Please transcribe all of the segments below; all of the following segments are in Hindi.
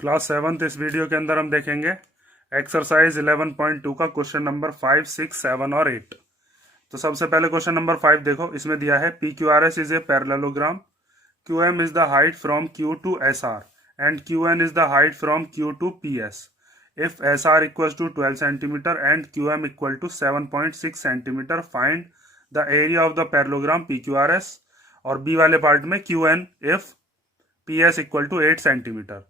क्लास 7th इस वीडियो के अंदर हम देखेंगे एक्सरसाइज 11.2 का क्वेश्चन नंबर 5, 6, 7 और 8। तो सबसे पहले क्वेश्चन नंबर 5 देखो, इसमें दिया है P Q R S is a parallelogram, Q M is the height from Q to S R and Q N is the height from Q to P S. If S R equal to 12 centimetre and Q M equal to 7.6 centimetre, find the area of the parallelogram P Q R S. और बी वाले पार्ट में Q N if P S equal to 8 centimetre.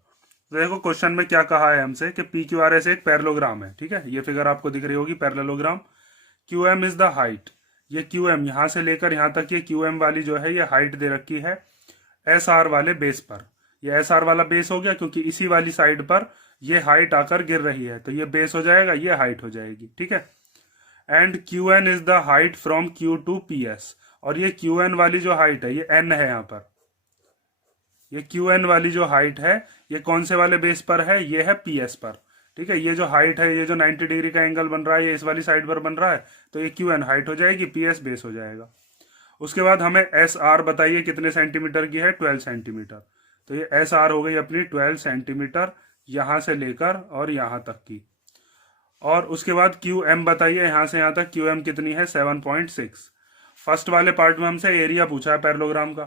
तो देखो क्वेश्चन में क्या कहा है हमसे कि पी क्यू आर एस एक पैरेललोग्राम है। ठीक है, ये फिगर आपको दिख रही होगी parallelogram. Q M is the height, ये क्यू एम यहां से लेकर यहां तक ये क्यू एम वाली जो है ये हाइट दे रखी है एस आर वाले बेस पर। ये एस आर वाला बेस हो गया क्योंकि इसी वाली साइड पर ये हाइट आकर गिर रही है, तो ये बेस हो जाएगा, ये हाइट हो जाएगी। ठीक है, and Q N is the height from Q to P S. और ये क्यू एन वाली जो हाइट है ये एन है यहाँ पर, ये क्यू एन वाली जो हाइट है ये कौन से वाले बेस पर है, ये है पी एस पर। ठीक है, ये जो हाइट है, ये जो 90 डिग्री का एंगल बन रहा है ये इस वाली साइड पर बन रहा है, तो ये क्यू एन हाइट हो जाएगी, पी एस बेस हो जाएगा। उसके बाद हमें एस आर बताइए कितने सेंटीमीटर की है, 12 सेंटीमीटर। तो ये एस आर हो गई अपनी 12 सेंटीमीटर यहां से लेकर और यहां तक की। और उसके बाद क्यू एम बताइए यहां से यहां तक क्यू एम कितनी है, 7.6। फर्स्ट वाले पार्ट में हमसे एरिया पूछा है पैरेललोग्राम का,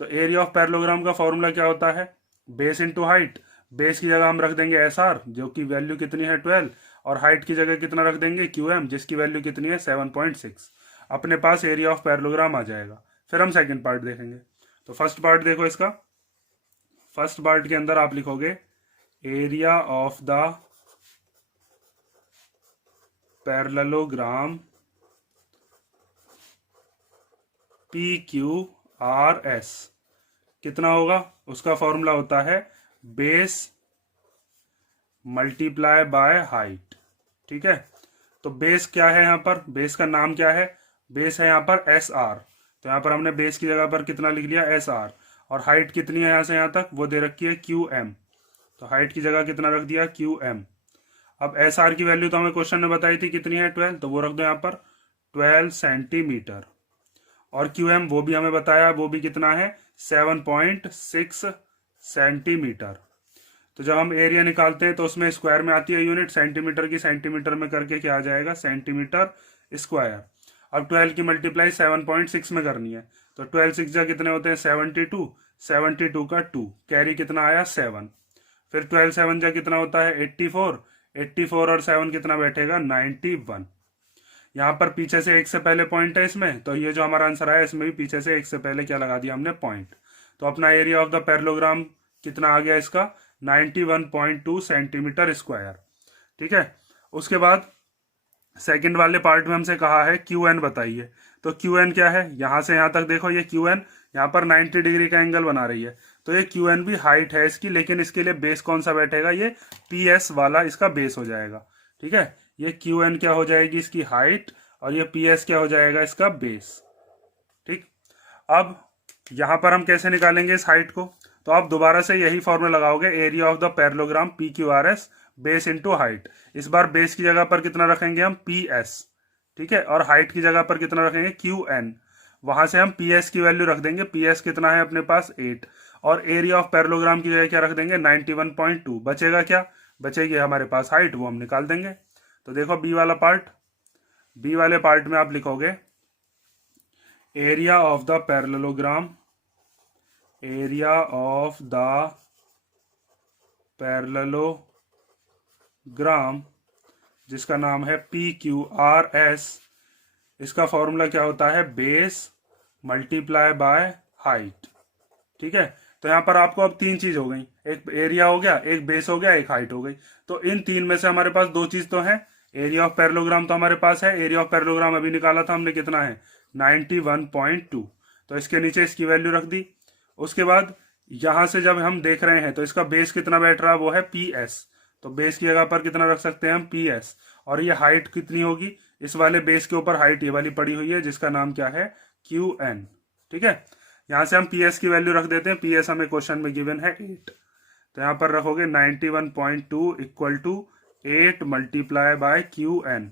तो एरिया ऑफ पैरेललोग्राम का फॉर्मूला क्या होता है, बेस इंटू हाइट। बेस की जगह हम रख देंगे एस आर जो कि वैल्यू कितनी है 12, और हाइट की जगह कितना रख देंगे क्यू एम जिसकी वैल्यू कितनी है 7.6। अपने पास एरिया ऑफ पैरेललोग्राम आ जाएगा। फिर हम सेकंड पार्ट देखेंगे। तो फर्स्ट पार्ट देखो इसका, फर्स्ट पार्ट के अंदर आप लिखोगे area of the parallelogram P Q R S कितना होगा, उसका फॉर्मूला होता है बेस मल्टीप्लाई बाय हाइट। ठीक है, तो बेस क्या है यहाँ पर, बेस का नाम क्या है, बेस है यहाँ पर एस आर। तो यहाँ पर हमने बेस की जगह पर कितना लिख लिया एस आर, और हाइट कितनी है यहाँ से यहाँ तक वो दे रखी है क्यू एम, तो हाइट की जगह कितना रख दिया क्यू एम। अब एस आर की वैल्यू तो हमें क्वेश्चन ने बताई थी कितनी है 12, तो वो रख दो यहाँ पर 12 सेंटीमीटर। और क्यू एम वो भी हमें बताया, वो भी कितना है 7.6 सेंटीमीटर। तो जब हम एरिया निकालते हैं तो उसमें स्क्वायर में आती है यूनिट, सेंटीमीटर की सेंटीमीटर में करके क्या आ जाएगा सेंटीमीटर स्क्वायर। अब 12 की मल्टीप्लाई 7.6 में करनी है, तो 12 6 जा कितने होते हैं 72, 72 का 2 कैरी कितना आया 7। फिर 12 7 जा कितना होता है 84, 84 और 7 कितना बैठेगा 91। यहाँ पर पीछे से एक से पहले पॉइंट है इसमें, तो ये जो हमारा आंसर आया इसमें भी पीछे से एक से पहले क्या लगा दिया हमने पॉइंट। तो अपना एरिया ऑफ द पैरेललोग्राम कितना आ गया इसका 91.2 सेंटीमीटर स्क्वायर। ठीक है, उसके बाद सेकंड वाले पार्ट में हमसे कहा है क्यू एन बताइए। तो क्यू एन क्या है, यहां से यहां तक देखो ये क्यू एन यहाँ पर 90 डिग्री का एंगल बना रही है, तो ये क्यू एन भी हाइट है इसकी, लेकिन इसके लिए बेस कौन सा बैठेगा, ये पी एस वाला इसका बेस हो जाएगा। ठीक है, ये क्यू एन क्या हो जाएगी इसकी हाइट, और ये पी एस क्या हो जाएगा इसका बेस। ठीक, अब यहां पर हम कैसे निकालेंगे इस हाइट को, तो आप दोबारा से यही फॉर्मूला लगाओगे area of the parallelogram P Q R S base into height. इस बार बेस की जगह पर कितना रखेंगे हम पी एस, ठीक है, और हाइट की जगह पर कितना रखेंगे क्यू एन। वहां से हम पी एस की वैल्यू रख देंगे, पी एस कितना है अपने पास 8, और एरिया ऑफ पैरेललोग्राम की जगह क्या रख देंगे 91.2। बचेगा क्या, बचेगी हमारे पास हाइट, वो हम निकाल देंगे। तो देखो बी वाला पार्ट, बी वाले पार्ट में आप लिखोगे area of the parallelogram, area of the parallelogram जिसका नाम है पी क्यू आर एस, इसका फॉर्मूला क्या होता है बेस मल्टीप्लाई बाय हाइट। ठीक है, तो यहां पर आपको अब तीन चीज हो गई, एक एरिया हो गया, एक बेस हो गया, एक हाइट हो गई। तो इन तीन में से हमारे पास दो चीज तो है, एरिया ऑफ पैरेललोग्राम तो हमारे पास है, एरिया ऑफ पैरेललोग्राम अभी निकाला था हमने कितना है 91.2, तो इसके नीचे इसकी वैल्यू रख दी। उसके बाद यहां से जब हम देख रहे हैं तो इसका बेस कितना बैठ रहा है वो है पी एस, तो बेस की जगह पर कितना रख सकते हैं हम पी एस। और ये हाइट कितनी होगी, इस वाले बेस के ऊपर हाइट ये वाली पड़ी हुई है जिसका नाम क्या है क्यू एन। ठीक है, यहां से हम पी एस की वैल्यू रख देते हैं, पी एस हमें क्वेश्चन में गिवन है 8, तो यहां पर रखोगे 91.2 equal to 8 multiply by Q N.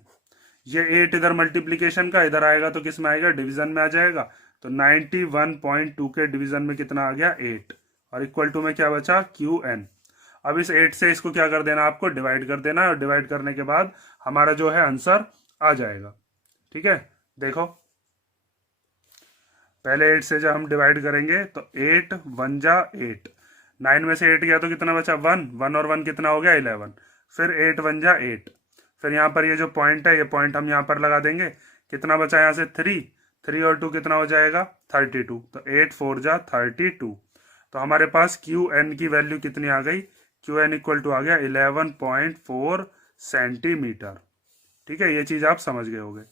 ये 8 इधर मल्टीप्लीकेशन का, इधर आएगा तो किस में आएगा डिवीजन में आ जाएगा, तो 91.2 के डिवीजन में कितना आ गया 8, और इक्वल टू में क्या बचा क्यू एन। अब इस 8 से इसको क्या कर देना, आपको डिवाइड कर देना है, और डिवाइड करने के बाद हमारा जो है आंसर आ जाएगा। ठीक है, देखो पहले 8 से जब हम डिवाइड करेंगे तो 8 1 जा 8, 9 में से 8 गया तो कितना बचा 1, 1 और 1 कितना हो गया 11, फिर 8 1 जा 8, फिर यहाँ पर ये जो पॉइंट है ये पॉइंट हम यहाँ पर लगा देंगे, कितना बचा यहाँ से 3, 3 और 2 कितना हो जाएगा 32, तो 8 4 जा 32। तो हमारे पास क्यू एन की वैल्यू कितनी आ गई, क्यू एन इक्वल टू आ गया 11.4 सेंटीमीटर। ठीक है, ये चीज आप समझ गए होंगे।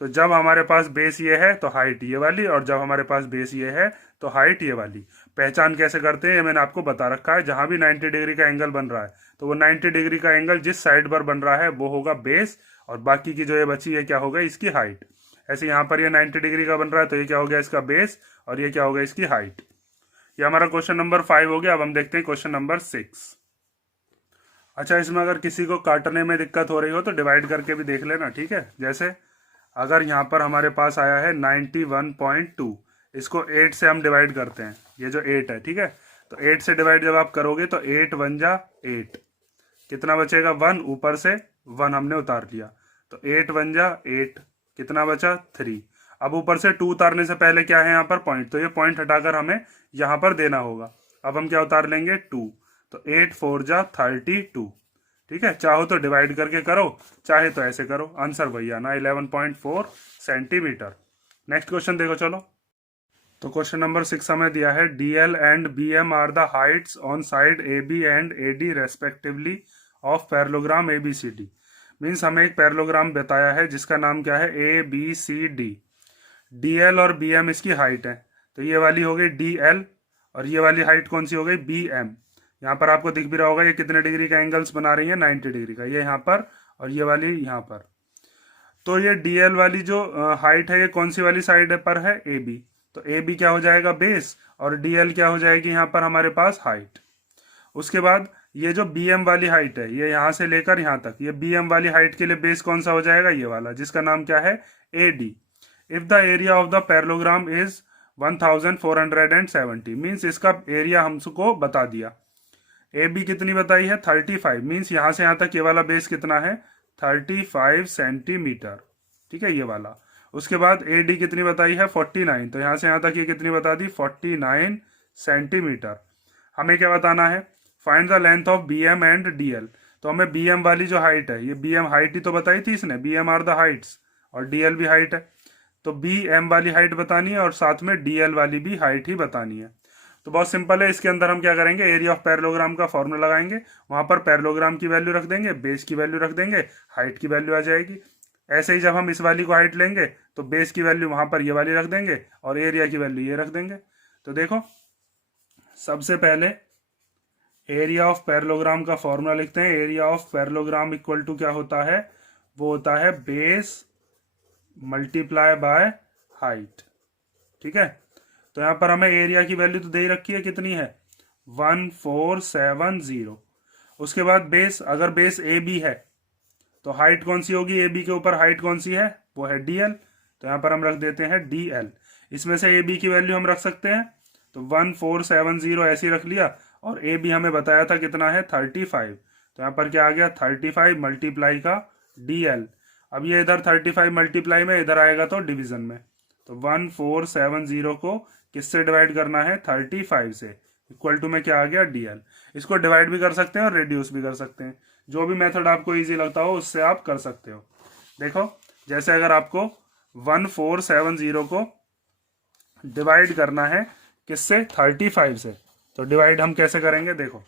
तो जब हमारे पास बेस ये है तो हाइट ये वाली, और जब हमारे पास बेस ये है तो हाइट ये वाली। पहचान कैसे करते हैं ये मैंने आपको बता रखा है, जहां भी 90 डिग्री का एंगल बन रहा है तो वो 90 डिग्री का एंगल जिस साइड पर बन रहा है वो होगा बेस, और बाकी की जो ये बची है क्या होगा इसकी हाइट। ऐसे यहाँ पर ये 90 डिग्री का बन रहा है तो ये क्या हो गया इसका बेस, और ये क्या होगा इसकी हाइट। ये हमारा क्वेश्चन नंबर 5 हो गया। अब हम देखते हैं क्वेश्चन नंबर 6। अच्छा, इसमें अगर किसी को काटने में दिक्कत हो रही हो तो डिवाइड करके भी देख लेना। ठीक है, जैसे अगर यहाँ पर हमारे पास आया है 91.2, इसको 8 से हम डिवाइड करते हैं, ये जो 8 है, ठीक है, तो 8 से डिवाइड जब आप करोगे तो 8 1 जा 8, कितना बचेगा 1, ऊपर से 1 हमने उतार लिया, तो 8 1 जा 8, कितना बचा 3। अब ऊपर से 2 उतारने से पहले क्या है यहाँ पर पॉइंट, तो ये पॉइंट हटाकर हमें यहाँ पर देना होगा। अब हम क्या उतार लेंगे 2, तो 8 4 जा 32। ठीक है, चाहो तो डिवाइड करके करो, चाहे तो ऐसे करो, आंसर वही आना 11.4 सेंटीमीटर। नेक्स्ट क्वेश्चन देखो चलो। तो क्वेश्चन नंबर 6 हमें दिया है DL and BM are the heights on side AB and AD respectively of parallelogram ABCD। Means हमें एक पैरेललोग्राम बताया है जिसका नाम क्या है ABCD। DL और BM इसकी हाइट है, तो ये वाली हो गई DL और ये वाली हाइट कौन सी हो गई BM। यहाँ पर आपको दिख भी रहा होगा ये कितने डिग्री का एंगल्स बना रही है 90 डिग्री का, ये यहाँ पर और ये वाली यहाँ पर। तो ये DL वाली जो हाइट है ये कौन सी वाली साइड पर है AB, तो AB क्या हो जाएगा बेस और DL क्या हो जाएगी यहाँ पर हमारे पास हाइट। उसके बाद ये जो BM वाली हाइट है ये यहाँ से लेकर यहाँ तक, ये BM वाली हाइट के लिए बेस कौन सा हो जाएगा ये वाला जिसका नाम क्या है AD। If the area of the parallelogram is 1470, means इसका एरिया हमको बता दिया। AB कितनी बताई है 35, मीन्स यहाँ से यहाँ तक ये वाला बेस कितना है 35 सेंटीमीटर। ठीक है, ये वाला। उसके बाद AD कितनी बताई है 49, तो यहाँ से यहाँ तक ये कितनी बता दी 49 सेंटीमीटर। हमें क्या बताना है find the length of BM and DL। तो हमें BM वाली जो हाइट है, ये BM हाइट ही तो बताई थी इसने, BM आर द हाइट्स, और DL भी हाइट है, तो BM वाली हाइट बतानी है और साथ में DL वाली भी हाइट ही बतानी है। तो बहुत सिंपल है, इसके अंदर हम क्या करेंगे एरिया ऑफ पैरेललोग्राम का फॉर्मूला लगाएंगे, वहां पर पैरेललोग्राम की वैल्यू रख देंगे, बेस की वैल्यू रख देंगे, हाइट की वैल्यू आ जाएगी। ऐसे ही जब हम इस वाली को हाइट लेंगे तो बेस की वैल्यू वहां पर ये वाली रख देंगे और एरिया की वैल्यू ये रख देंगे। तो देखो सबसे पहले एरिया ऑफ पैरेललोग्राम का फॉर्मूला लिखते हैं। Area of parallelogram equal to क्या होता है, वो होता है बेस मल्टीप्लाई बाय हाइट। ठीक है, तो यहां पर हमें एरिया की वैल्यू तो दे ही रखी है, कितनी है 1470। उसके बाद बेस, अगर बेस AB है तो हाइट कौन सी होगी AB के ऊपर, हाइट कौन सी है वो है DL, तो यहां पर हम रख देते हैं DL। इसमें से AB की वैल्यू हम रख सकते हैं, तो 1470 ऐसे ही रख लिया, और AB हमें बताया था कितना है 35, तो यहाँ पर क्या आ गया 35 मल्टीप्लाई का DL। अब ये इधर 35 मल्टीप्लाई में इधर आएगा तो डिवीजन में, तो 1470 को किससे डिवाइड करना है 35 से, इक्वल टू में क्या आ गया DL। इसको डिवाइड भी कर सकते हैं और रिड्यूस भी कर सकते हैं, जो भी मेथड आपको इजी लगता हो उससे आप कर सकते हो। देखो जैसे अगर आपको 1470 को डिवाइड करना है किससे 35 से, तो डिवाइड हम कैसे करेंगे, देखो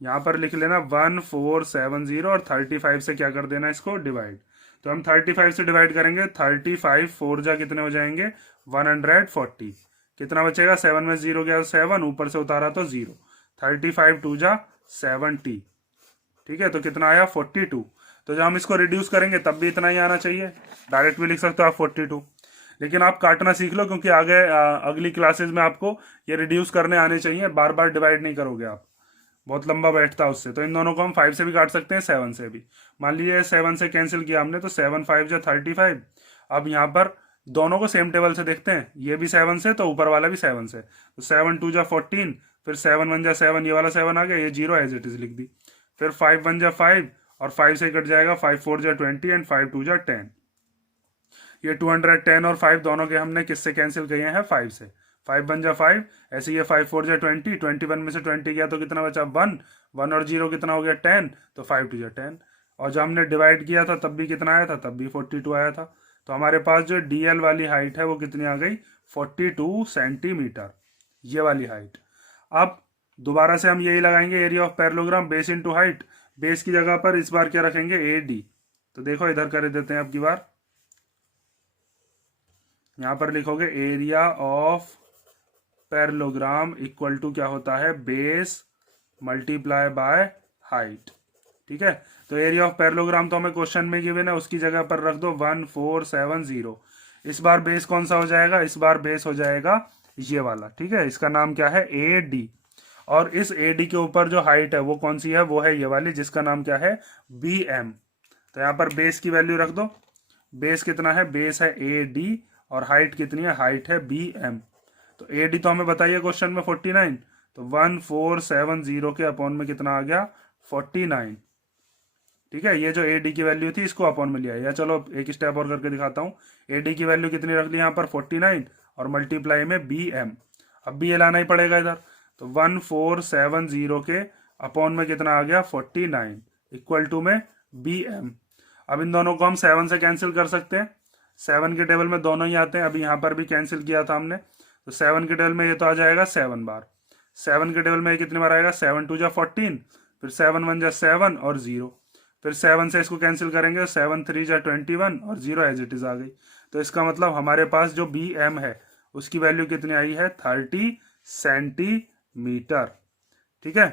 यहां पर लिख लेना 1470 और 35 से क्या कर देना इसको डिवाइड। तो हम 35 से डिवाइड करेंगे, 35 4 जा कितने हो जाएंगे 140, कितना बचेगा 7 में 0 गया 7, ऊपर से उतारा तो 0, 35 2 जा 70। ठीक है, तो कितना आया 42। तो जब हम इसको रिड्यूस करेंगे तब भी इतना ही आना चाहिए, डायरेक्ट भी लिख सकते हो आप 42, लेकिन आप काटना सीख लो क्योंकि आगे अगली क्लासेस में आपको ये रिड्यूस करने आने चाहिए, बार बार डिवाइड नहीं करोगे आप, बहुत लंबा बैठता है उससे। तो इन दोनों को हम 5 से भी काट सकते हैं 7 से भी। मान लीजिए 7 से कैंसिल किया हमने तो 7 5 जा 35। अब यहाँ पर दोनों को सेम टेबल से देखते हैं, ये भी 7 से तो ऊपर वाला भी 7 से, तो 7 2 जा 14, फिर 7 1 जा 7, ये वाला 7 आ गया, ये 0 एज इट इज लिख दी। फिर 5 1 जा 5 और 5 से कट जाएगा, 5 4 जा 20 एंड 5 2 जा 10। ये 210 और 5 दोनों के हमने किससे कैंसिल किए हैं, 5 से। 5 1 जा 5, ऐसे ये 5 4 जा 20, 21 में से 20 गया तो कितना बचा, 1, 1 और 0 कितना हो गया, 10, तो 5 2 जा 10। और जब हमने डिवाइड किया था तब भी कितना आया था, तब भी 42 आया था। तो हमारे पास जो DL वाली हाइट है वो कितनी आ गई, 42 सेंटीमीटर, ये वाली हाइट। अब दोबारा से हम यही लगाएंगे, area of parallelogram base into height. Base की जगह पर इस बार क्या रखेंगे, AD। तो देखो इधर कर देते हैं अब की बार, यहां पर लिखोगे area of parallelogram equal to क्या होता है, बेस मल्टीप्लाई बाय हाइट। ठीक है, तो एरिया ऑफ पैरेललोग्राम तो हमें क्वेश्चन में गिवन है, उसकी जगह पर रख दो 1470। इस बार बेस कौन सा हो जाएगा, इस बार बेस हो जाएगा ये वाला। ठीक है, इसका नाम क्या है, AD। और इस AD के ऊपर जो हाइट है वो कौन सी है, वो है ये वाली, जिसका नाम क्या है, BM। तो यहाँ पर बेस की वैल्यू रख दो। बेस कितना है, बेस है AD और हाइट कितनी है, हाइट है BM। तो AD तो हमें बताइए क्वेश्चन में 49, तो 1470 के अपॉन में कितना आ गया, 49। ठीक है, ये जो AD की वैल्यू थी इसको अपॉन में लिया, या चलो एक स्टेप और करके दिखाता हूँ। AD की वैल्यू कितनी रख ली यहाँ पर, 49 और मल्टीप्लाई में BM। अब भी ये लाना ही पड़ेगा इधर, तो 1470 के अपॉन में कितना आ गया, 49 इक्वल टू में BM। अब इन दोनों को हम 7 से कैंसिल कर सकते हैं, 7 के टेबल में दोनों ही आते हैं, अभी यहाँ पर भी कैंसिल किया था हमने, तो 7 के टेबल में ये तो आ जाएगा 7 बार, 7 के टेबल में ये कितनी बार आएगा, 7 2 जा 14, फिर 7 1 जा 7 और 0, फिर 7 से इसको कैंसिल करेंगे, 7 3 जा 21 और 0 एज इट इज आ गई। तो इसका मतलब हमारे पास जो BM है उसकी वैल्यू कितनी आई है, 30 सेंटीमीटर। ठीक है,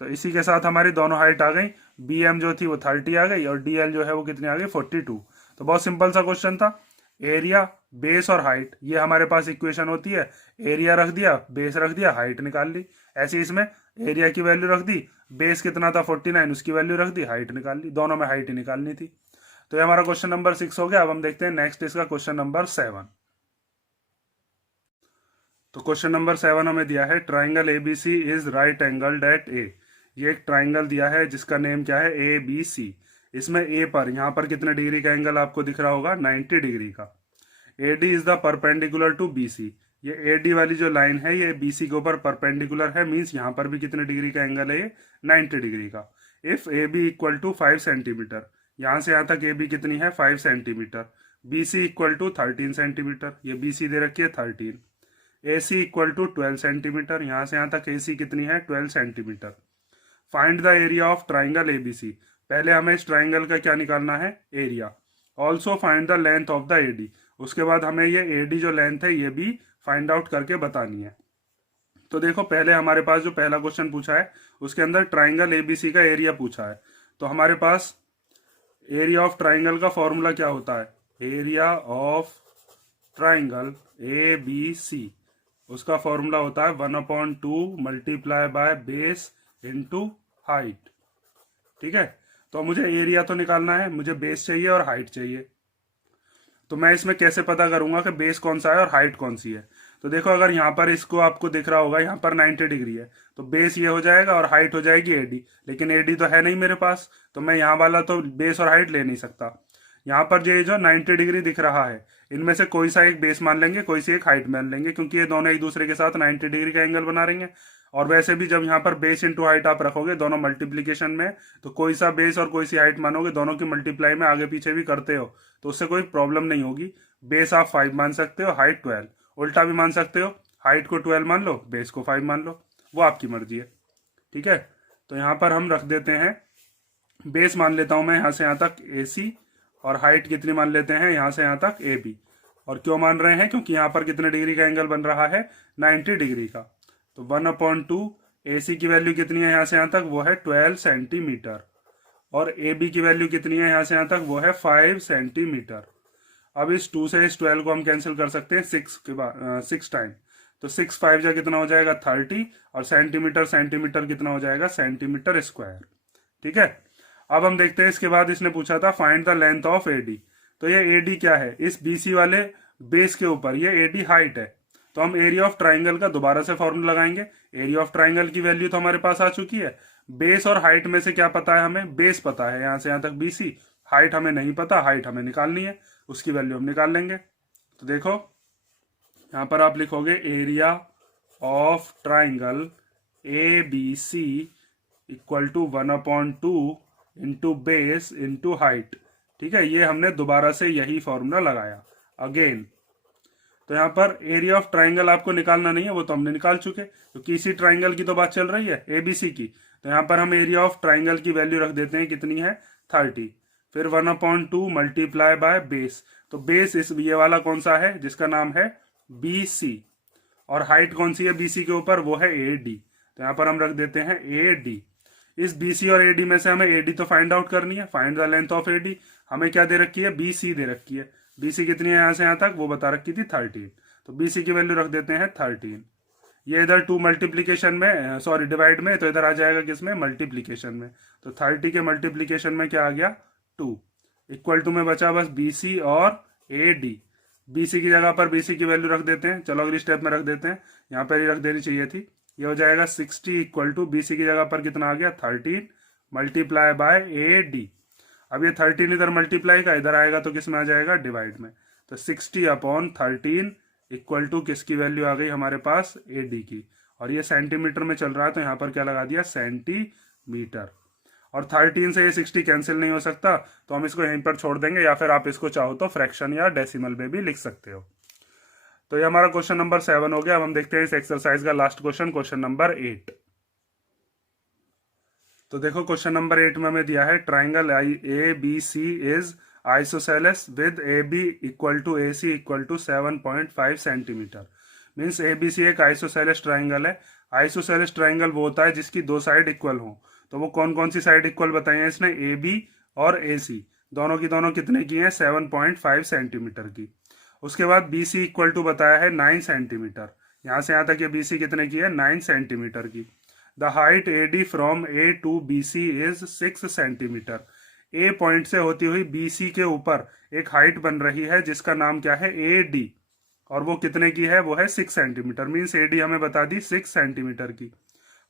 तो इसी के साथ हमारी दोनों हाइट आ गई, BM जो थी वो 30 आ गई और DL जो है वो कितनी आ गई, 42। तो बहुत सिंपल सा क्वेश्चन था। एरिया, बेस और हाइट, ये हमारे पास इक्वेशन होती है। एरिया रख दिया, बेस रख दिया, हाइट निकाल ली। ऐसे इसमें एरिया की वैल्यू रख दी, बेस कितना था 49, उसकी वैल्यू रख दी, हाइट निकाल ली, दोनों में हाइट ही निकालनी थी। तो ये हमारा क्वेश्चन नंबर 6 हो गया। अब हम देखते हैं नेक्स्ट इसका क्वेश्चन नंबर 7। तो क्वेश्चन नंबर 7 हमें दिया है, triangle ABC is right angled at A। ये एक ट्राइंगल दिया है जिसका नेम क्या है, ABC। इसमें A पर, यहाँ पर कितने डिग्री का एंगल आपको दिख रहा होगा, 90 डिग्री का। AD is the perpendicular to BC। ये AD वाली जो लाइन है ये BC के ऊपर परपेंडिकुलर है, मीन्स यहाँ पर भी कितने डिग्री का एंगल है, ये 90 डिग्री का। If AB equal to 5 centimetre, यहाँ से यहाँ तक AB कितनी है, 5 centimetre. BC equal to 13 centimetre, ये BC दे रखी है 13। AC इक्वल टू 12 सेंटीमीटर, यहाँ से यहाँ तक AC कितनी है, 12 centimetre. Find the area of triangle ABC। पहले हमें इस ट्राइंगल का क्या निकालना है, area. Also find the length of the AD। उसके बाद हमें ये AD जो लेंथ है ये भी फाइंड आउट करके बतानी है। तो देखो पहले हमारे पास जो पहला क्वेश्चन पूछा है उसके अंदर ट्राइंगल ABC का एरिया पूछा है। तो हमारे पास एरिया ऑफ ट्राइंगल का फॉर्मूला क्या होता है, एरिया ऑफ ट्राइंगल ABC, उसका फॉर्मूला होता है 1/2 multiply by base into height. ठीक है, तो मुझे एरिया तो निकालना है, मुझे बेस चाहिए और हाइट चाहिए। तो मैं इसमें कैसे पता करूंगा कि बेस कौन सा है और हाइट कौन सी है। तो देखो अगर यहाँ पर इसको आपको दिख रहा होगा, यहाँ पर 90 डिग्री है, तो बेस ये हो जाएगा और हाइट हो जाएगी AD। लेकिन AD तो है नहीं मेरे पास, तो मैं यहाँ वाला तो बेस और हाइट ले नहीं सकता। यहाँ पर ये जो 90 डिग्री दिख रहा है इनमें से कोई सा एक बेस मान लेंगे, कोई सी एक हाइट मान लेंगे, क्योंकि ये दोनों एक दूसरे के साथ 90 डिग्री का एंगल बना रही हैं। और वैसे भी जब यहाँ पर बेस इंटू हाइट आप रखोगे दोनों मल्टीप्लीकेशन में, तो कोई सा बेस और कोई सी हाइट मानोगे, दोनों की मल्टीप्लाई में आगे पीछे भी करते हो तो उससे कोई प्रॉब्लम नहीं होगी। बेस आप 5 मान सकते हो, हाइट 12, उल्टा भी मान सकते हो, हाइट को 12 मान लो, बेस को 5 मान लो, वो आपकी मर्जी है। ठीक है, तो यहाँ पर हम रख देते हैं, बेस मान लेता हूं मैं यहाँ से यहाँ तक AC और हाइट कितनी मान लेते हैं यहाँ से यहाँ तक AB। और क्यों मान रहे हैं, क्योंकि यहाँ पर कितने डिग्री का एंगल बन रहा है, 90 डिग्री का। तो 1/2 AC की वैल्यू कितनी है यहाँ से यहाँ तक, वो है 12 सेंटीमीटर। और AB की वैल्यू कितनी है यहाँ से यहाँ तक, वो है 5 सेंटीमीटर। अब इस 2 से इस 12 को हम कैंसिल कर सकते हैं 6 के बाद 6 टाइम। तो 6 5 जा कितना हो जाएगा 30, और सेंटीमीटर सेंटीमीटर कितना हो जाएगा, सेंटीमीटर स्क्वायर। ठीक है, अब हम देखते हैं इसके बाद इसने पूछा था find the length of AD। तो ये AD क्या है, इस BC वाले बेस के ऊपर ये AD हाइट है। तो हम एरिया ऑफ ट्राइंगल का दोबारा से फॉर्मूला लगाएंगे। एरिया ऑफ ट्राइंगल की वैल्यू तो हमारे पास आ चुकी है। बेस और हाइट में से क्या पता है हमें? बेस पता है यहां से यहां तक BC। हाइट हमें नहीं पता, हाइट हमें निकालनी है, उसकी वैल्यू हम निकाल लेंगे। तो देखो यहां पर आप लिखोगे area of triangle ABC equal to 1/2 into base into height. ठीक है, ये हमने दोबारा से यही फॉर्मूला लगाया अगेन। तो यहाँ पर एरिया ऑफ ट्राइंगल आपको निकालना नहीं है, वो तो हमने निकाल चुके, क्योंकि इसी ट्राइंगल की तो बात चल रही है ABC की। तो यहाँ पर हम एरिया ऑफ ट्राइंगल की वैल्यू रख देते हैं, कितनी है? 30। फिर 1/2 मल्टीप्लाई बाय बेस। तो बेस इस ये वाला कौन सा है? जिसका नाम है BC। और हाइट कौन सी है BC के ऊपर? वो है AD। तो यहाँ पर हम रख देते हैं AD। इस BC और AD में से हमें AD तो फाइंड आउट करनी है। Find the length of AD। हमें क्या दे रखी है? BC दे रखी है। BC कितनी है यहाँ से यहाँ तक? वो बता रखी थी 13। तो BC की वैल्यू रख देते हैं 13। ये इधर 2 मल्टीप्लीकेशन में, सॉरी डिवाइड में, तो इधर आ जाएगा किसमें? मल्टीप्लीकेशन में। तो 30 के मल्टीप्लीकेशन में क्या आ गया? 2। इक्वल टू में बचा बस BC और AD। BC की जगह पर BC की वैल्यू रख देते हैं। चलो अगली स्टेप में रख देते हैं, यहाँ पर ही रख देनी चाहिए थी। ये हो जाएगा 60 इक्वल टू BC की जगह पर कितना आ गया? 13 मल्टीप्लाई बाय AD। अब ये 13 इधर मल्टीप्लाई का इधर आएगा तो किस में आ जाएगा? डिवाइड में। तो 60/13 इक्वल टू किसकी वैल्यू आ गई हमारे पास? AD की। और ये सेंटीमीटर में चल रहा है तो यहाँ पर क्या लगा दिया? सेंटीमीटर। और 13 से ये 60 कैंसिल नहीं हो सकता, तो हम इसको यहीं पर छोड़ देंगे, या फिर आप इसको चाहो तो फ्रैक्शन या डेसिमल में भी लिख सकते हो। तो ये हमारा क्वेश्चन नंबर 7 हो गया। अब हम देखते हैं इस एक्सरसाइज का लास्ट क्वेश्चन, क्वेश्चन नंबर 8। तो देखो क्वेश्चन नंबर 8 में हमें दिया है triangle ABC is isosceles with AB equal to AC equal to 7.5 centimetre. Means ABC एक आइसोसेलेस ट्राइंगल है। आइसोसेलेस ट्राइंगल वो होता है जिसकी दो साइड इक्वल हो। तो वो कौन कौन सी साइड इक्वल बताई है इसने? AB और AC दोनों की दोनों कितने की हैं? 7.5 सेंटीमीटर की। उसके बाद BC इक्वल टू बताया है 9 सेंटीमीटर। यहां से यहां तक ये BC कितने की है? 9 सेंटीमीटर की। The height AD from A to BC is 6 centimetre. A point से होती हुई BC के ऊपर एक हाइट बन रही है जिसका नाम क्या है? AD। और वो कितने की है? वो है 6 सेंटीमीटर। मीन्स AD हमें बता दी 6 सेंटीमीटर की।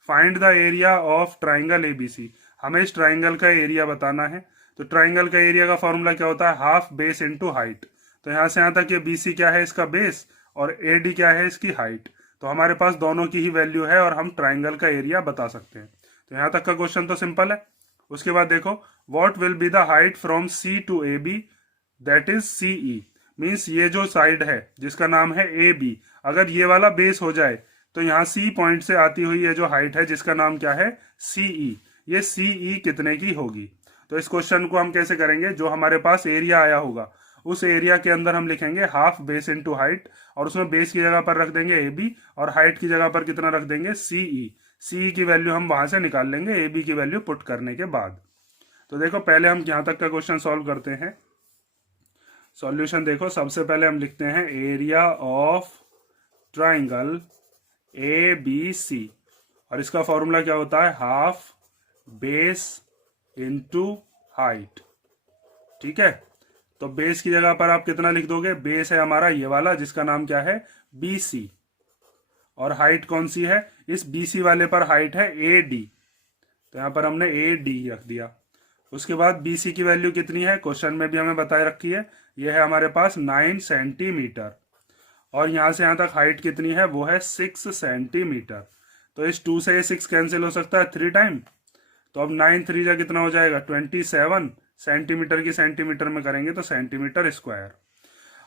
Find the area of triangle ABC। हमें इस ट्राइंगल का एरिया बताना है। तो ट्राइंगल का एरिया का फॉर्मूला क्या होता है? Half base into height. तो यहां से यहां तक ये BC क्या है? इसका बेस। और AD क्या है? इसकी हाइट। तो हमारे पास दोनों की ही वैल्यू है और हम ट्राइंगल का एरिया बता सकते हैं। तो यहां तक का क्वेश्चन तो सिंपल है। उसके बाद देखो, what will be the height from C to AB that is CE। Means ये जो साइड है जिसका नाम है AB, अगर ये वाला बेस हो जाए तो यहाँ C पॉइंट से आती हुई ये जो हाइट है जिसका नाम क्या है? CE। ये CE कितने की होगी? तो इस क्वेश्चन को हम कैसे करेंगे? जो हमारे पास एरिया आया होगा उस एरिया के अंदर हम लिखेंगे हाफ बेस इनटू हाइट, और उसमें बेस की जगह पर रख देंगे AB और हाइट की जगह पर कितना रख देंगे? CE। CE की वैल्यू हम वहां से निकाल लेंगे AB की वैल्यू पुट करने के बाद। तो देखो पहले हम यहां तक का क्वेश्चन सॉल्व करते हैं। सॉल्यूशन देखो, सबसे पहले हम लिखते हैं एरिया ऑफ ट्राइंगल ABC, और इसका फॉर्मूला क्या होता है? Half base into height. ठीक है, तो बेस की जगह पर आप कितना लिख दोगे? बेस है हमारा ये वाला जिसका नाम क्या है? BC। और हाइट कौन सी है? इस BC वाले पर हाइट है AD, तो यहां पर हमने AD रख दिया। उसके बाद BC की वैल्यू कितनी है? क्वेश्चन में भी हमें बताए रखी है, यह है हमारे पास 9 सेंटीमीटर। और यहां से यहां तक हाइट कितनी है? वो है 6 सेंटीमीटर। तो इस 2 से ये 6 कैंसिल हो सकता है 3 टाइम। तो अब 9 3 जा कितना हो जाएगा? 27 सेंटीमीटर की सेंटीमीटर में करेंगे तो सेंटीमीटर स्क्वायर।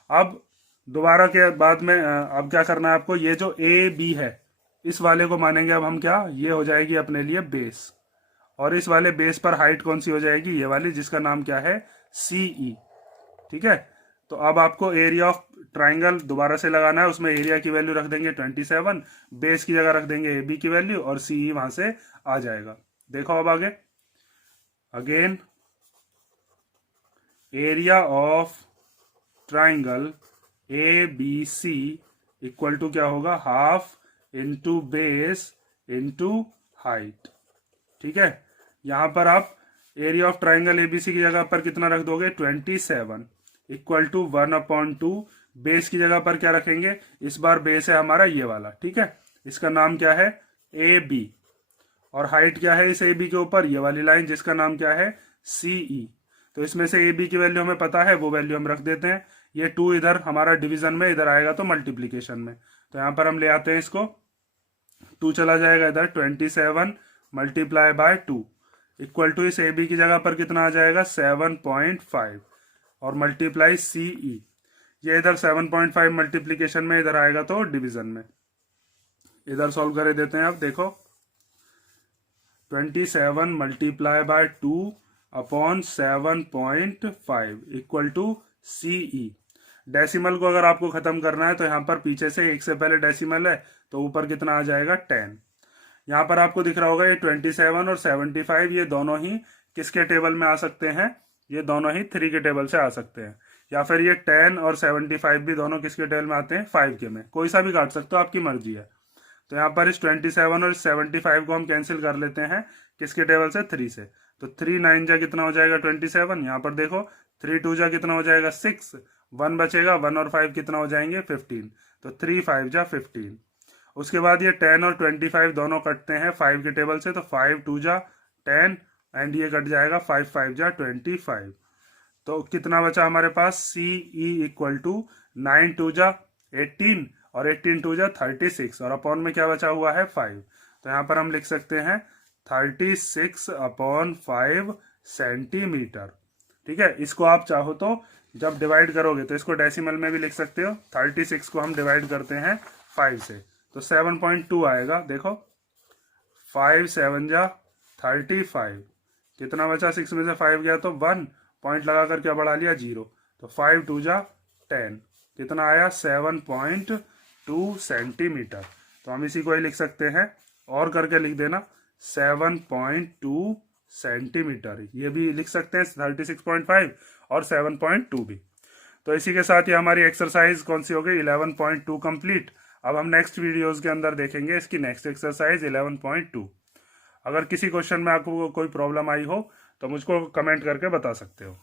अब दोबारा के बाद में अब क्या करना है आपको? ये जो AB है इस वाले को मानेंगे अब हम क्या? ये हो जाएगी अपने लिए बेस, और इस वाले बेस पर हाइट कौन सी हो जाएगी? ये वाली जिसका नाम क्या है? CE। ठीक है, तो अब आपको एरिया ऑफ ट्राइंगल दोबारा से लगाना है। उसमें एरिया की वैल्यू रख देंगे 27, बेस की जगह रख देंगे AB की वैल्यू, और CE वहां से आ जाएगा। देखो अब आगे, again area of triangle ABC equal to क्या होगा? Half into base into height. ठीक है, यहां पर आप एरिया ऑफ ट्राइंगल ABC की जगह पर कितना रख दोगे? 27 इक्वल टू 1/2 बेस की जगह पर क्या रखेंगे, इस बार बेस है हमारा ये वाला, ठीक है, इसका नाम क्या है ए बी, और हाइट क्या है इस ए बी के ऊपर, ये वाली लाइन जिसका नाम क्या है सी ई। तो इसमें से ए बी की वैल्यू हमें पता है, वो वैल्यू हम रख देते हैं। ये 2 इधर हमारा डिवीजन में, इधर आएगा तो मल्टीप्लीकेशन में, तो यहाँ पर हम ले आते हैं इसको, 2 चला जाएगा इधर, 27 मल्टीप्लाई बाय 2 इक्वल टू इस ए बी की जगह पर कितना आ जाएगा 7.5 और मल्टीप्लाई सी ई, ये इधर 7.5 मल्टीप्लीकेशन में इधर आएगा तो डिवीजन में, इधर सॉल्व कर देते हैं। अब देखो 27 multiply by 2 upon 7.5 equal to C E. Decimal को अगर आपको खत्म करना है तो यहाँ पर पीछे से एक से पहले डेसिमल है तो ऊपर कितना आ जाएगा 10। यहाँ पर आपको दिख रहा होगा ये 27 और 75 ये दोनों ही किसके टेबल में आ सकते हैं, ये दोनों ही 3 के टेबल से आ सकते हैं, या फिर ये 10 और 75 भी दोनों किसके टेबल में आते हैं 5 के में, कोई सा भी काट सकते हो, आपकी मर्जी है। तो यहाँ पर इस 27 और 75 को हम कैंसिल कर लेते हैं किसके टेबल से 3 से, तो 3 9 जा कितना हो जाएगा 27, यहाँ पर देखो 3 2 जा कितना हो जाएगा 6, 1 बचेगा, 1 और 5 कितना हो जाएंगे 15, तो 3 5 जा 15। उसके बाद ये 10 और 25 दोनों कटते हैं 5 के टेबल से, तो 5 2 जा 10 एंड ये कट जाएगा 5 5 जा 25। तो कितना बचा हमारे पास सी ई इक्वल टू 9 2 जा 18 और 18 2 जा 36 और अपॉन में क्या बचा हुआ है 5, तो यहाँ पर हम लिख सकते हैं 36/5 सेंटीमीटर। ठीक है, इसको आप चाहो तो जब डिवाइड करोगे तो इसको डेसिमल में भी लिख सकते हो। 36 को हम डिवाइड करते हैं 5 से तो 7.2 आएगा। देखो 5 7 जा 35, कितना बचा 6 में से 5 गया तो 1 पॉइंट लगा कर क्या बढ़ा लिया 0, तो 5 2 जा 10, कितना आया 7.2 सेंटीमीटर। तो हम इसी को ही लिख सकते हैं और करके लिख देना 7.2 सेंटीमीटर, ये भी लिख सकते हैं 36.5 और 7.2 भी। तो इसी के साथ ये हमारी एक्सरसाइज कौन सी हो गई 11.2 कंप्लीट। अब हम नेक्स्ट वीडियोस के अंदर देखेंगे इसकी नेक्स्ट एक्सरसाइज 11.2। अगर किसी क्वेश्चन में आपको कोई प्रॉब्लम आई हो तो मुझको कमेंट करके बता सकते हो।